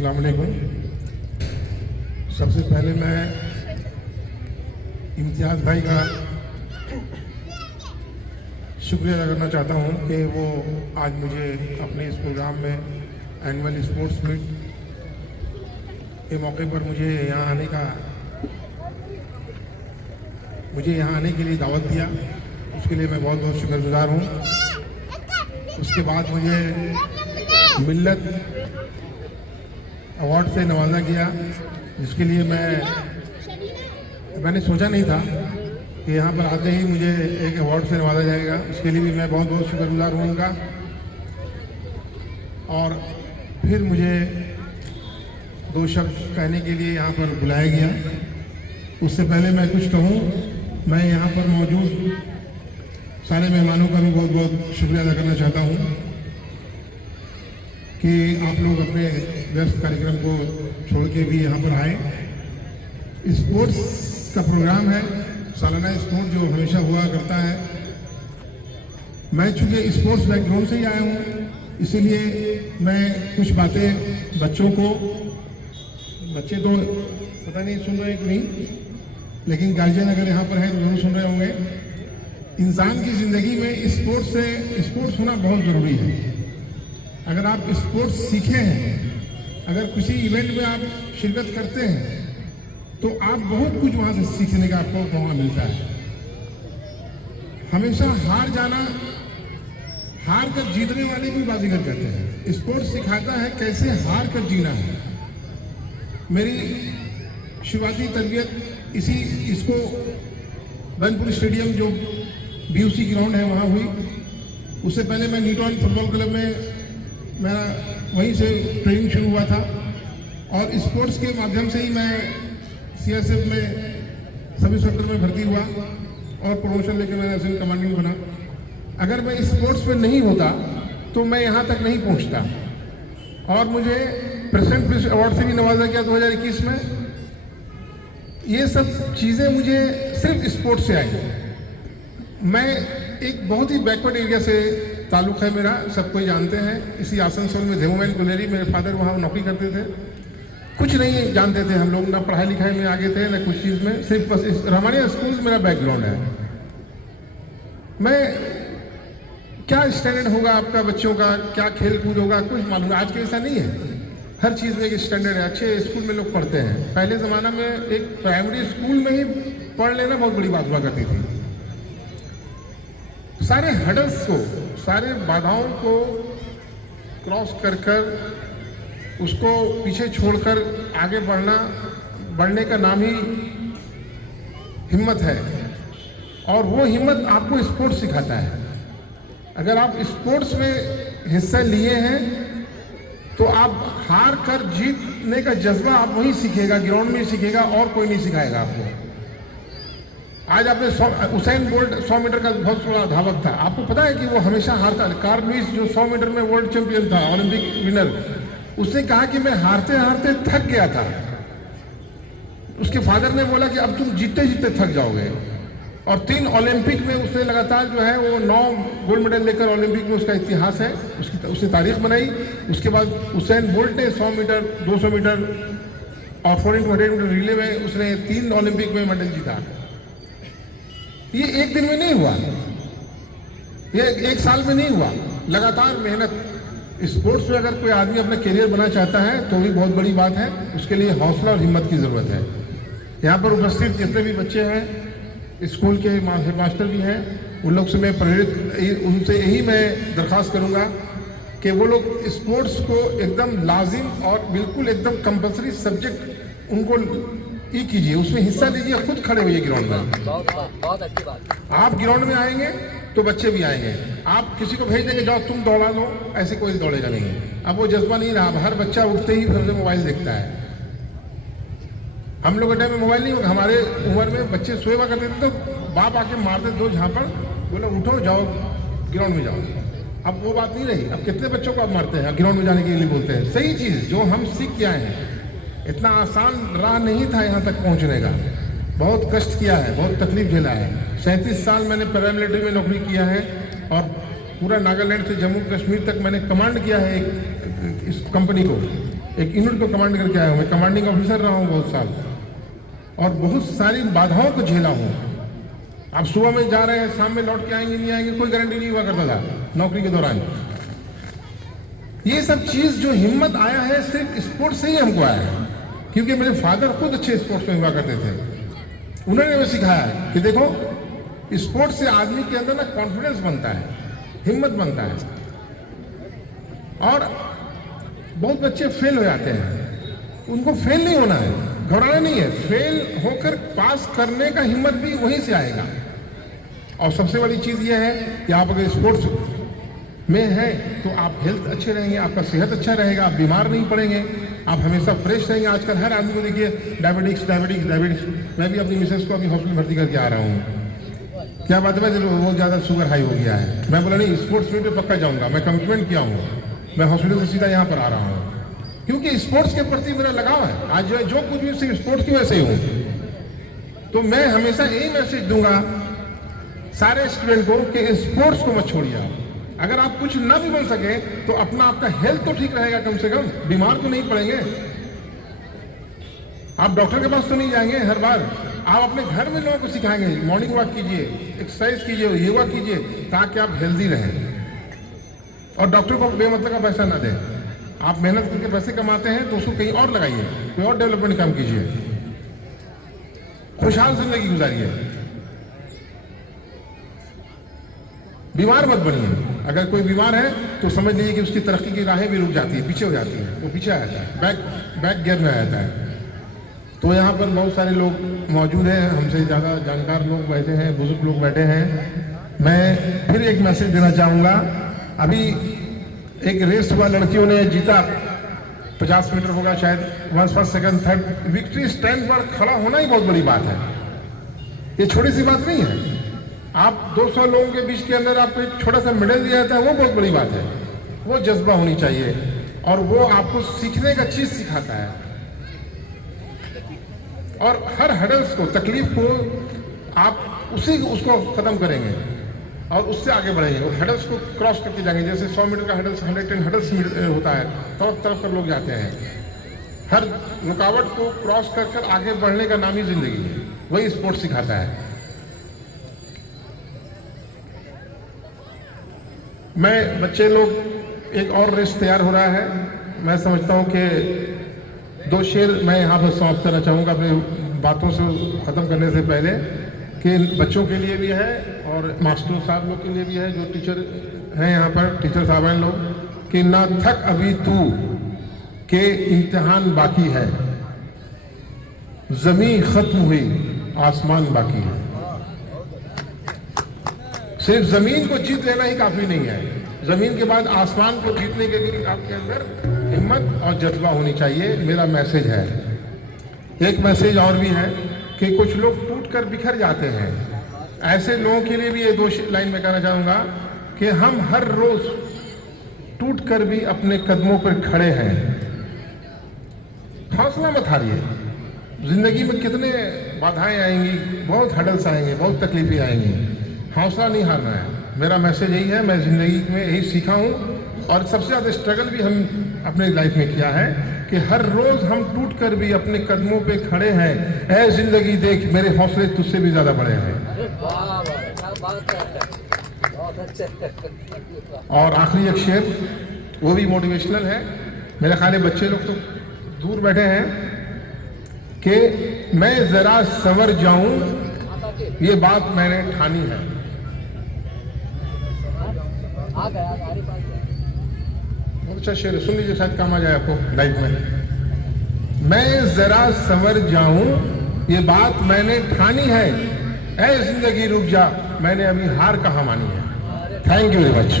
अस्सलाम वालेकुम। सबसे पहले मैं इम्तियाज़ भाई का शुक्रिया अदा करना चाहता हूं कि वो आज मुझे अपने इस प्रोग्राम में एनुअल स्पोर्ट्स मीट के मौके पर मुझे यहाँ आने के लिए दावत दिया। उसके लिए मैं बहुत बहुत शुक्रगुजार हूँ। उसके बाद मुझे मिल्लत अवार्ड से नवाजा गया, जिसके लिए मैंने सोचा नहीं था कि यहाँ पर आते ही मुझे एक अवार्ड से नवाजा जाएगा। इसके लिए भी मैं बहुत बहुत शुक्रगुजार हूँ उनका। और फिर मुझे दो शब्द कहने के लिए यहाँ पर बुलाया गया। उससे पहले मैं कुछ कहूँ, मैं यहाँ पर मौजूद सारे मेहमानों का भी बहुत बहुत शुक्रिया अदा करना चाहता हूँ कि आप लोग अपने व्यस्त कार्यक्रम को छोड़ के भी यहाँ पर आए। स्पोर्ट्स का प्रोग्राम है, सालाना स्पोर्ट जो हमेशा हुआ करता है। मैं चूँकि स्पोर्ट्स बैकग्राउंड से ही आया हूँ, इसीलिए मैं कुछ बातें बच्चे तो पता नहीं सुन रहे कि नहीं, लेकिन गार्जियन अगर यहाँ पर है तो जरूर सुन रहे होंगे। इंसान की ज़िंदगी में स्पोर्ट्स होना बहुत ज़रूरी है। अगर आप स्पोर्ट्स सीखे हैं, अगर किसी इवेंट में आप शिरकत करते हैं, तो आप बहुत कुछ वहाँ से सीखने का आपको मौका मिलता है। हमेशा हार कर जीतने वाले भी बाजीगर कहते हैं। स्पोर्ट्स सिखाता है कैसे हार कर जीना है। मेरी शुरुआती तरबियत इसको बनपुर स्टेडियम जो BUC ग्राउंड है वहाँ हुई। उससे पहले मैं न्यूटन फुटबॉल क्लब में मेरा वहीं से ट्रेनिंग शुरू हुआ था, और स्पोर्ट्स के माध्यम से ही मैं CSF में सब इंस्पेक्टर में भर्ती हुआ और प्रमोशन लेकर मैं असिस्टेंट कमांडिंग बना। अगर मैं स्पोर्ट्स में नहीं होता तो मैं यहाँ तक नहीं पहुँचता। और मुझे प्रेसिडेंट पुलिस अवार्ड से भी नवाजा गया 2021 में। ये सब चीज़ें मुझे सिर्फ स्पोर्ट्स से आई। मैं एक बहुत ही बैकवर्ड एरिया से ताल्लुक़ है मेरा, सब कोई जानते हैं। इसी आसनसोल में धेमुमैन गुलेरी, मेरे फादर वहाँ नौकरी करते थे। कुछ नहीं जानते थे हम लोग, ना पढ़ाई लिखाई में आगे थे, ना कुछ चीज़ में, सिर्फ बस रमानिया स्कूल मेरा बैकग्राउंड है। मैं क्या स्टैंडर्ड होगा आपका बच्चों का, क्या खेल कूद होगा, कुछ मालूम। आज के ऐसा नहीं है, हर चीज़ में एक स्टैंडर्ड है। अच्छे स्कूल में लोग पढ़ते हैं। पहले ज़माना में एक प्राइमरी स्कूल में ही पढ़ लेना बहुत बड़ी बात हुआ करती थी। सारे हडल्स को, सारे बाधाओं को क्रॉस कर उसको पीछे छोड़कर आगे बढ़ने का नाम ही हिम्मत है। और वो हिम्मत आपको स्पोर्ट्स सिखाता है। अगर आप स्पोर्ट्स में हिस्सा लिए हैं तो आप हार कर जीतने का जज्बा आप वहीं सीखेगा, ग्राउंड में सीखेगा, और कोई नहीं सिखाएगा आपको। आज आपने उसेन बोल्ट 100 मीटर का बहुत बड़ा धावक था। आपको पता है कि वो हमेशा हारता। कार्ल लुईस जो 100 मीटर में वर्ल्ड चैंपियन था, ओलंपिक विनर, उसने कहा कि मैं हारते हारते थक गया था। उसके फादर ने बोला कि अब तुम जीतते जीतते थक जाओगे। और 3 ओलंपिक में उसने लगातार जो है वो 9 गोल्ड मेडल लेकर ओलंपिक में उसका इतिहास है, उसने तारीख बनाई। उसके बाद उसेन बोल्ट ने 100 मीटर, 200 मीटर और 4x100 मीटर रिले में उसने 3 ओलंपिक में मेडल जीता। ये एक दिन में नहीं हुआ, ये एक साल में नहीं हुआ, लगातार मेहनत। स्पोर्ट्स में अगर कोई आदमी अपना करियर बनाना चाहता है तो भी बहुत बड़ी बात है। उसके लिए हौसला और हिम्मत की ज़रूरत है। यहाँ पर उपस्थित जितने भी बच्चे हैं, स्कूल के मास्टर भी हैं, उन लोग से मैं उनसे यही मैं दरख्वास्त करूँगा कि वो लोग स्पोर्ट्स को एकदम लाजिम और बिल्कुल एकदम कंपल्सरी सब्जेक्ट उनको कीजिए, उसमें हिस्सा लीजिए, खुद खड़े होइए ग्राउंड में। बहुत अच्छी बात। आप ग्राउंड में आएंगे तो बच्चे भी आएंगे। आप किसी को भेज देंगे जाओ तुम दौड़ा दो, ऐसे कोई दौड़ेगा नहीं। अब वो जज्बा नहीं रहा। अब हर बच्चा उठते ही सबसे मोबाइल देखता है। हम लोग के टाइम में मोबाइल नहीं होगा। हमारे उम्र में बच्चे सोए हुआ करते थे तो बाप आके मारते 2 झापड़, बोले उठो जाओ ग्राउंड में जाओ। अब वो बात नहीं रही। अब कितने बच्चों को आप मारते हैं, ग्राउंड में जाने के लिए बोलते हैं। सही चीज़ जो हम सीख के आए हैं। इतना आसान राह नहीं था यहाँ तक पहुँचने का। बहुत कष्ट किया है, बहुत तकलीफ झेला है। 37 साल मैंने पैरामिलिट्री में नौकरी किया है और पूरा नागालैंड से जम्मू कश्मीर तक मैंने कमांड किया है इस कंपनी को। एक यूनिट को कमांड करके आया हूँ, मैं कमांडिंग ऑफिसर रहा हूँ बहुत साल, और बहुत सारी बाधाओं को झेला हूँ। आप सुबह में जा रहे हैं, शाम में लौट के आएंगे नहीं आएंगे कोई गारंटी नहीं हुआ करता था नौकरी के दौरान। ये सब चीज जो हिम्मत आया है सिर्फ स्पोर्ट्स से ही हमको आया है, क्योंकि मेरे फादर खुद अच्छे स्पोर्ट्स में हुआ करते थे। उन्होंने हमें सिखाया है कि देखो स्पोर्ट्स से आदमी के अंदर ना कॉन्फिडेंस बनता है, हिम्मत बनता है। और बहुत बच्चे फेल हो जाते हैं, उनको फेल नहीं होना है, घबराना नहीं है, फेल होकर पास करने का हिम्मत भी वहीं से आएगा। और सबसे बड़ी चीज यह है कि आप अगर स्पोर्ट्स में है तो आप हेल्थ अच्छे रहेंगे, आपका सेहत अच्छा रहेगा, आप बीमार नहीं पड़ेंगे, आप हमेशा फ्रेश रहेंगे। आजकल हर आदमी को देखिए डायबिटिक्स। मैं भी अपनी मिसेस को अभी हॉस्पिटल भर्ती करके आ रहा हूँ। क्या बात है, बहुत ज़्यादा शुगर हाई हो गया है। मैं बोला नहीं, स्पोर्ट्स मीट पे पक्का जाऊँगा, मैं कमिटमेंट किया हूँ, मैं हॉस्पिटल से सीधा यहाँ पर आ रहा हूँ, क्योंकि स्पोर्ट्स के प्रति मेरा लगाव है। आज जो कुछ भी सिर्फ स्पोर्ट्स की वजह से ही हूँ। तो मैं हमेशा यही मैसेज दूंगा सारे स्टूडेंट को कि स्पोर्ट्स को मत छोड़िए आप। अगर आप कुछ ना भी बन सके तो आपका हेल्थ तो ठीक रहेगा, कम से कम बीमार तो नहीं पड़ेंगे। आप डॉक्टर के पास तो नहीं जाएंगे हर बार। आप अपने घर में लोगों को सिखाएंगे, मॉर्निंग वॉक कीजिए, एक्सरसाइज कीजिए, योगा कीजिए, ताकि आप हेल्दी रहें। और डॉक्टर को बेमतलब का पैसा ना दें। आप मेहनत करके पैसे कमाते हैं तो उसको कहीं और लगाइए, कोई और डेवलपमेंट काम कीजिए, खुशहाल जिंदगी गुजारिए, बीमार मत बनिए। अगर कोई बीमार है तो समझ लीजिए कि उसकी तरक्की की राहें भी रुक जाती है, पीछे हो जाती है, वो पीछे आ जाता है, बैक गियर में आ जाता है। तो यहाँ पर बहुत सारे लोग मौजूद हैं, हमसे ज़्यादा जानकार लोग बैठे हैं, बुजुर्ग लोग बैठे हैं। मैं फिर एक मैसेज देना चाहूँगा। अभी एक रेस हुआ, लड़कियों ने जीता, 50 मीटर होगा शायद, first second third, victory stand पर खड़ा होना ही बहुत बड़ी बात है। ये छोटी सी बात नहीं है। आप 200 लोगों के बीच के अंदर आपको एक छोटा सा मेडल दिया जाता है, वो बहुत बड़ी बात है। वो जज्बा होनी चाहिए और वो आपको सीखने का चीज सिखाता है। और हर हडल्स को, तकलीफ को आप उसको खत्म करेंगे और उससे आगे बढ़ेंगे। और हडल्स को क्रॉस करके जाएंगे। जैसे 100 मीटर का हडल्स 110 हडल्स होता है, तरफ लोग जाते हैं। हर रुकावट को क्रॉस कर आगे बढ़ने का नाम ही जिंदगी है। वही स्पोर्ट सिखाता है। मैं बच्चे लोग, एक और रेस तैयार हो रहा है। मैं समझता हूँ कि 2 शेर मैं यहाँ पर समाप्त करना चाहूँगा अपनी बातों से ख़त्म करने से पहले, कि बच्चों के लिए भी है और मास्टर साहब लोग के लिए भी है, जो टीचर हैं यहाँ पर, टीचर साहब हैं लोग, कि ना थक अभी तू के इम्तिहान बाकी है, ज़मीन ख़त्म हुई आसमान बाकी है। सिर्फ जमीन को जीत लेना ही काफी नहीं है, जमीन के बाद आसमान को जीतने के लिए आपके अंदर हिम्मत और जज्बा होनी चाहिए। मेरा मैसेज है। एक मैसेज और भी है कि कुछ लोग टूट कर बिखर जाते हैं। ऐसे लोगों के लिए भी ये 2 लाइन में कहना चाहूंगा कि हम हर रोज टूट कर भी अपने कदमों पर खड़े हैं। हौसला मत हारिए। जिंदगी में कितने बाधाएं आएंगी, बहुत हडल्स आएंगे, बहुत तकलीफें आएंगी, हौसला नहीं हारना है। मेरा मैसेज यही है। मैं जिंदगी में यही सीखा हूँ और सबसे ज़्यादा स्ट्रगल भी हम अपने लाइफ में किया है कि हर रोज हम टूट कर भी अपने कदमों पे खड़े हैं। ऐ जिंदगी देख, मेरे हौसले तुझसे भी ज़्यादा बड़े हैं। और आखिरी एक शेर, वो भी मोटिवेशनल है। मेरे ख्याल बच्चे लोग तो दूर बैठे हैं कि मैं ज़रा संवर जाऊं, ये बात मैंने ठानी है। बहुत अच्छा शेर, सुन लीजिए, शायद काम आ जाए आपको लाइफ में। मैं जरा संवर जाऊं, ये बात मैंने ठानी है, ऐ जिंदगी रुक जा, मैंने अभी हार कहाँ मानी है। Thank you very much.